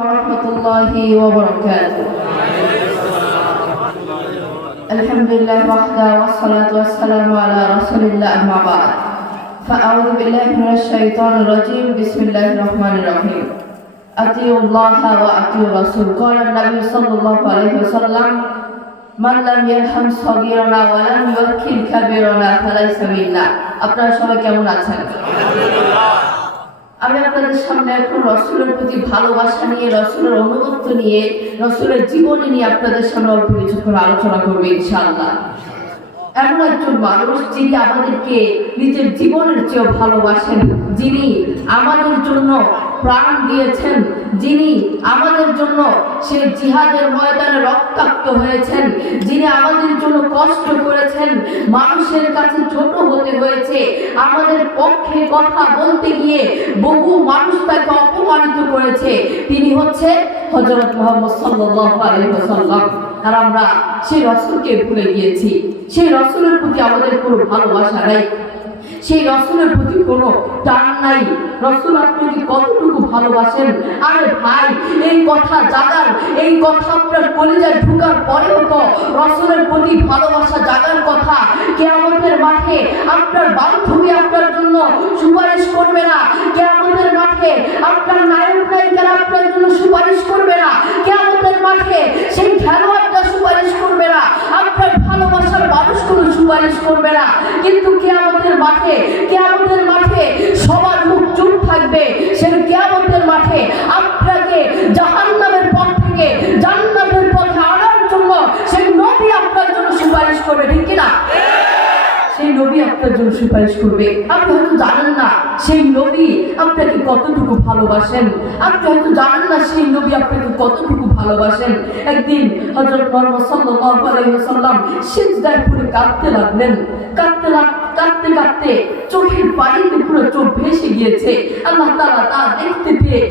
ورحمة الله وبركاته الحمد لله وحده والصلاة والسلام على رسول الله أما بعد فأعوذ بالله من الشيطان الرجيم بسم الله الرحمن الرحيم أطيعوا الله وأطيعوا الرسول قال النبي صلى الله عليه وسلم من لم يرحم صغيرنا ولم يوكل كبيرنا فليس منا আপনারা সবাই কেমন আছেন আমি আপনাদের সামনে এখন রসুলের প্রতি ভালোবাসা নিয়ে, রসুলের অনুগত্য নিয়ে, রসুলের জীবনী নিয়ে আপনাদের সামনে অল্প কিছুক্ষণ আলোচনা করব ইনশাল্লাহ এমন একজন মানুষ যিনি আমাদেরকে নিজের জীবনের চেয়েও ভালোবাসেন। যিনি আমাদের জন্য প্রাণ দিয়েছেন, যিনি আমাদের জন্য সেই জিহাদের ময়দানে রক্তাক্ত হয়েছেন, যিনি আমাদের জন্য কষ্ট করেছেন, মানুষের কাছে ছোট হতে হয়েছে, আমাদের পক্ষে কথা বলতে গিয়ে বহু মানুষ তাকে অপমানিত করেছে। তিনি হচ্ছে হজরত মোহাম্মদ ওয়াসাল্লাম। আর আমরা সেই রসুলকে ভুলে গিয়েছি। সেই রসুলের প্রতি আমাদের কোনো ভালোবাসা নাই। সেই রসুলের প্রতি কোনো টান নাই। রসুল আপনাকে কতটুকু ভালোবাসেন, আরে ভাই, এই কথা জাগার, এই কথা আপনার কলেজায় ঢুকার পরেও তো রসুলের প্রতি ভালোবাসা জাগার কথা কেয়ামতের মাঠে আপনার বান্ধবী আপনার জন্য সুপারিশ করবে না। কেয়ামতের মাঠে আপনার নায়ক, নায়িকারা আপনার জন্য সুপারিশ করবে না। কেয়ামতের মাঠে সেই খেলোয়াড়টা সুপারিশ করবে না। আপনার ভালোবাসার মানুষ কোনো সুপারিশ করবে না। কিন্তু কেয়ামতের মাঠে কেয়ামতের মাঠে সবার থাকবে সেই কেয়ামতের মাঠে আপনাকে জাহান্নামের পথ থেকে, জান্নাতের পথে আনার জন্য সেই নবী আপনার জন্য সুপারিশ করবে, ঠিক কিনা? সেই নবী আপনার জন্য সুপারিশ করবে। আপনি হয়তো জানেন না, সেই নবী আপনাকে কতটুকু ভালোবাসেন। আপনি হয়তো জানেন না, সেই নবী আপনাকে কতটুকু ভালোবাসেন। একদিন হযরত মুহাম্মদ সাল্লাল্লাহু আলাইহি ওয়াসাল্লাম সিজদায় পড়ে কাঁদতে লাগলেন। কাঁদতে লাগ- কাঁদতে চোখের পানিতে পুরো চোখ ভেসে গিয়েছে। আল্লাহ তাআলা তা দেখতে পেয়ে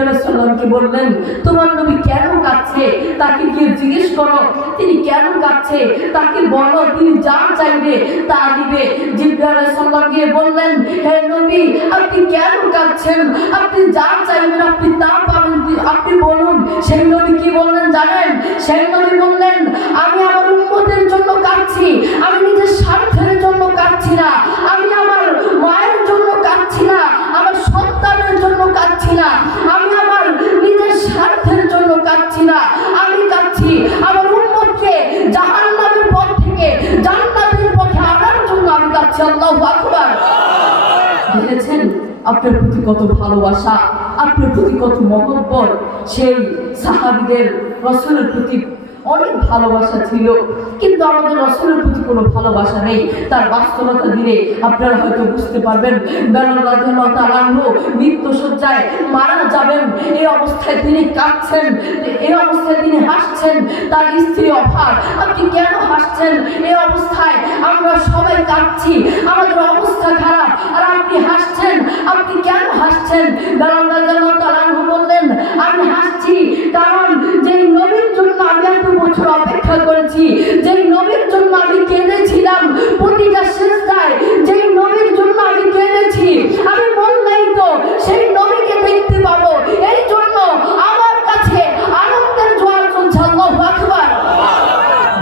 আলাইহিস বললেন, তোমার নবী কেন কাঁদছে? তাকে গিয়ে জিজ্ঞেস করো। তিনি কেন কাঁদছে? তাকে বলো, তিনি যা চাইবে তা দিবে। জিবরিল আলাইহিস সালাম গিয়ে বললেন, হে নবী, আপনি কেন কাঁদছেন? আপনি যা চাইবেন আপনি তা পাবেন। আপনি বলুন, সেই নবী কি বললেন? জানেন, সেই নবী বললেন, আমি আমার উন্মতের জন্য কাঁদছি, আমি নিজের স্বার্থের জন্য কাঁদছি না। আমি আমার দেখেছেন আপনার প্রতি কত ভালোবাসা আপনার প্রতি কত মহব্বত সেই সাহাবিদের রসলের প্রতি অনেক ভালোবাসা ছিল। কিন্তু আমাদের রসুলের প্রতি কোনো ভালোবাসা নেই। তার বাস্তবতা দিলে আপনারা হয়তো বুঝতে পারবেন মারা যাবেন। এই অবস্থায় তিনি কাঁদছেন এই অবস্থায় তিনি হাসছেন, তার স্ত্রী অভাব আপনি কেন হাসছেন? এই অবস্থায় আমরা সবাই কাঁদছি, আমাদের অবস্থা খারাপ, আর আপনি হাসছেন, আপনি কেন হাসছেন? বেলাল রাদিয়াল্লাহু তাআলা আনহু বললেন, আমি হাসছি কারণ জন্য আমি এত বছর অপেক্ষা করেছি। যেই নবীর জন্য আমি কেঁদেছিলাম, প্রতিটা শেষদায় যেই নবীর জন্য আমি কেঁদেছি, আমি মন নেই তো সেই নবীকে দেখতে পাবো। এই জন্য আমার কাছে আনন্দের জোয়ার চলছে, আল্লাহু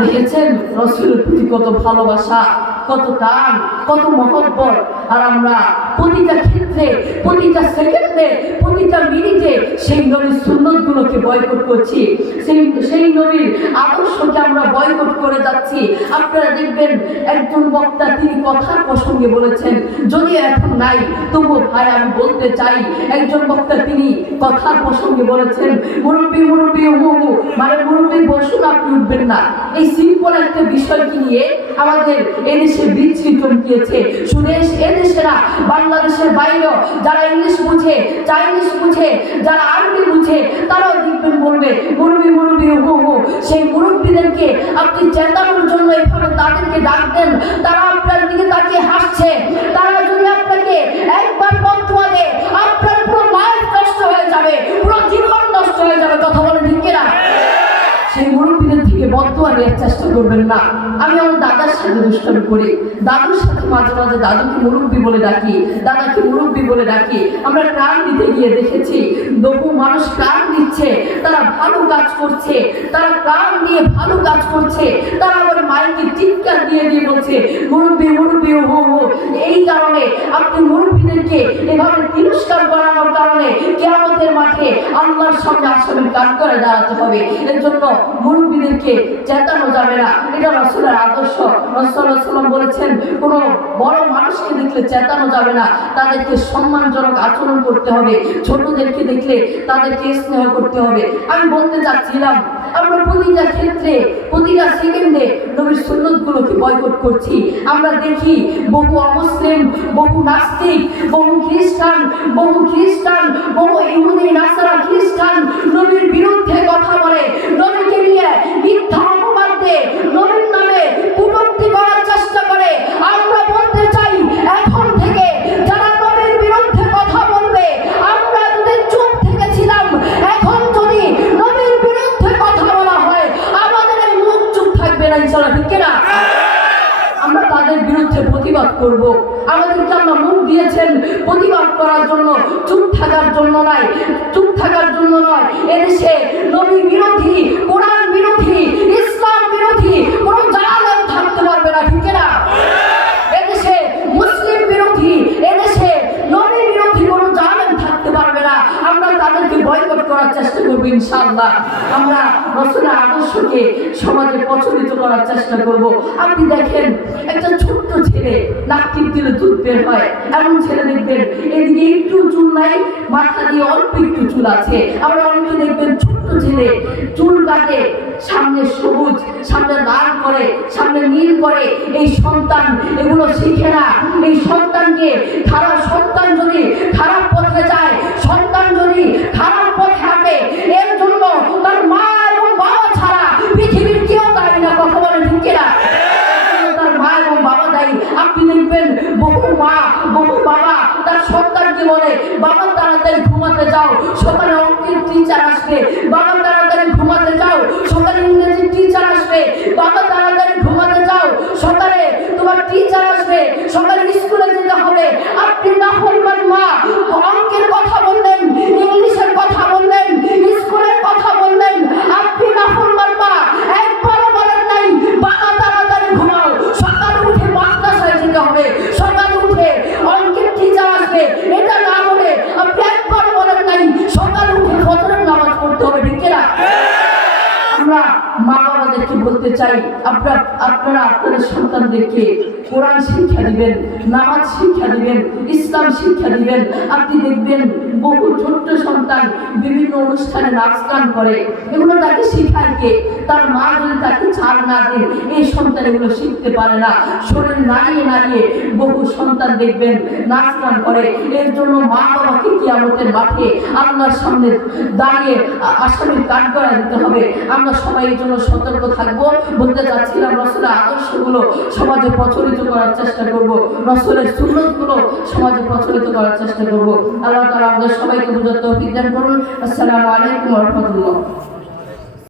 দেখেছেন? রসুলের প্রতি কত ভালোবাসা, কত টান। কত মহব্বত। আর আমরা প্রতিটা ক্ষেত্রে, প্রতিটা সেকেন্ডে প্রতিটা মিনিটে সেই নবীর সুন্নতগুলোকে বয়কট করছি। সেই সেই নবীর আদর্শকে আমরা বয়কট করে যাচ্ছি। আপনারা দেখবেন, একজন বক্তা তিনি কথার প্রসঙ্গে বলেছেন, যদি এখন নাই তবু ভাই আমি বলতে চাই। একজন বক্তা তিনি কথার প্রসঙ্গে বলেছেন, মুরব্বী মুরব্বী, হু হু। মানে মুরব্বী বসুন, আপনি উঠবেন না। এই সিম্পল একটা বিষয়কে নিয়ে আমাদের এদেশে বিচ্ছিন্ন চমকিয়েছে শুনে এদেশেরা বাংলাদেশের বাইরেও যারা ইংলিশ বুঝে চাইনিজ বুঝে, যারা আরবি বুঝে, তারাও দেখবেন বলবে, মুরব্বী মুরব্বী, হু হু। সেই মুরব্বীদেরকে আপনি চেতানোর জন্য এভাবে তাদেরকে ডাক দেন, তারা আপনার দিকে তাকিয়ে হাসছে, তারা যদি আপনাকে একবার থেকে বর্তমান নেওয়ার চেষ্টা করবেন না। আমি আমার দাদার সাথে দুষ্টামি করি। দাদুর সাথে মাঝে মাঝে দাদুকে মুরব্বী বলে ডাকি। দাদাকে মুরব্বী বলে ডাকি। আমরা প্রাণ দিতে গিয়ে দেখেছি, বহু মানুষ প্রাণ দিচ্ছে, তারা ভালো কাজ করছে, তারা প্রাণ দিয়ে ভালো কাজ করছে, তারা চিৎকার দিয়ে দিয়ে বলছে, মুরব্বী মুরব্বী হো হো এই কারণে আপনি মুরব্বীদেরকে এভাবে তিরস্কার করানোর কারণে কেয়ামতের মাঠে আল্লাহর সামনে আসামি কাজ করে দাঁড়াতে হবে। এর জন্য মুরব্বীদেরকে চেতানো যাবে না। এটা রসুলের আদর্শ। রসুল্লাহাম বলেছেন, কোনো বড় মানুষকে দেখলে চেতানো যাবে না। তাদেরকে সম্মানজনক আচরণ করতে হবে। ছোটদেরকে দেখলে তাদেরকে স্নেহ করতে হবে। আমি বলতে চাচ্ছিলাম আমরা প্রতিটা ক্ষেত্রে, প্রতিটা সেকেন্ডে নবীর সুন্নতগুলোকে বয়কট করছি। আমরা দেখি বহু অমুসলিম, বহু নাস্তিক, বহু খ্রিস্টান বহু খ্রিস্টান, বহু ইহুদি, নাসারা, খ্রিস্টান নবীর বিরুদ্ধে কথা বলে, নবীকে নিয়ে মিথ্যা অপবাদ দেয় নবীর নামে কটূক্তি করার চেষ্টা করে আমরা বলতে চাই এখন থেকে যারা নবীর বিরুদ্ধে কথা বলবে আমরা যদি চুপ থেকেছিলাম এখন যদি নবীর বিরুদ্ধে কথা বলা হয় আমাদের এই মুখ চুপ থাকবে না ইনশাল্লাহ ঠিক না আমরা তাদের বিরুদ্ধে প্রতিবাদ করব। আমাদেরকে আমরা মুখ দিয়েছেন প্রতিবাদ করার জন্য, চুপ থাকার জন্য নয়, চুপ থাকার জন্য নয়। এদেশে নবী বিরোধী, কোরআন বিরোধী, ইসলাম বিরোধী, কোনো জালেম তাদেরকে বয়কট করার চেষ্টা করব ইনশাআল্লাহ। আমরা রসুলের আদর্শকে সমাজে প্রচলিত করার চেষ্টা করব। আপনি দেখেন, একটা ছোট্ট ছেলে নাক দিলে দুধ বের হয়। এমন ছেলে দেখবেন, এদিকে একটু চুল নাই, মাথা দিয়ে অল্প একটু চুল আছে। আমরা অনেকে দেখবেন, ছোট্ট ছেলে চুল কাটে, সামনে সবুজ, সামনে লাল করে, সামনে নীল করে। এই সন্তান, এগুলো শিখে না। এই সন্তানকে খারাপ সন্তান যদি সন্তানকে বলে, বাবা তাড়াতাড়ি ঘুমাতে যাও, সকালে অঙ্কের টিচার আসবে। বাবা তাড়াতাড়ি ঘুমাতে যাও, সকালে ইংরেজি টিচার আসবে। বাবা তাড়াতাড়ি ঘুমাতে যাও, সকালে তোমার টিচার আসবে। সকালে স্কুলে যেতে হবে। আপনি না আমরা মা বাবাদেরকে বলতে চাই আপনার আপনারা আপনাদের সন্তানদেরকে কোরআন শিক্ষা দিবেন, নামাজ শিক্ষা দিবেন, ইসলাম শিক্ষা দিবেন। আপনি দেখবেন বহু ছোট্ট সন্তান বিভিন্ন অনুষ্ঠানে নাচ গান করে। এগুলো তাকে শিখায় কে? তার মা যদি তাকে ছাড় না দেন এই সন্তান এগুলো শিখতে পারে না। শরীর নাড়িয়ে নাড়িয়ে বহু সন্তান দেখবেন নাচ গান করে। এর জন্য মা বাবাকে কি আমাদের মাঠে আল্লাহর সামনে দাঁড়িয়ে আ- আসামির কাঠ করা দিতে হবে। আমরা সবাই এর জন্য সতর্ক থাকব। বলতে চাচ্ছিলাম, রসুলের আদর্শগুলো সমাজে প্রচলিত করার চেষ্টা করব। রসুলের সুন্নতগুলো সমাজে প্রচলিত করার চেষ্টা করব। আল্লাহ তালা আমাদের সবাইকে বুঝতে তৌফিক দান করুন। আসসালামু আলাইকুম রহমতুল্লাহ।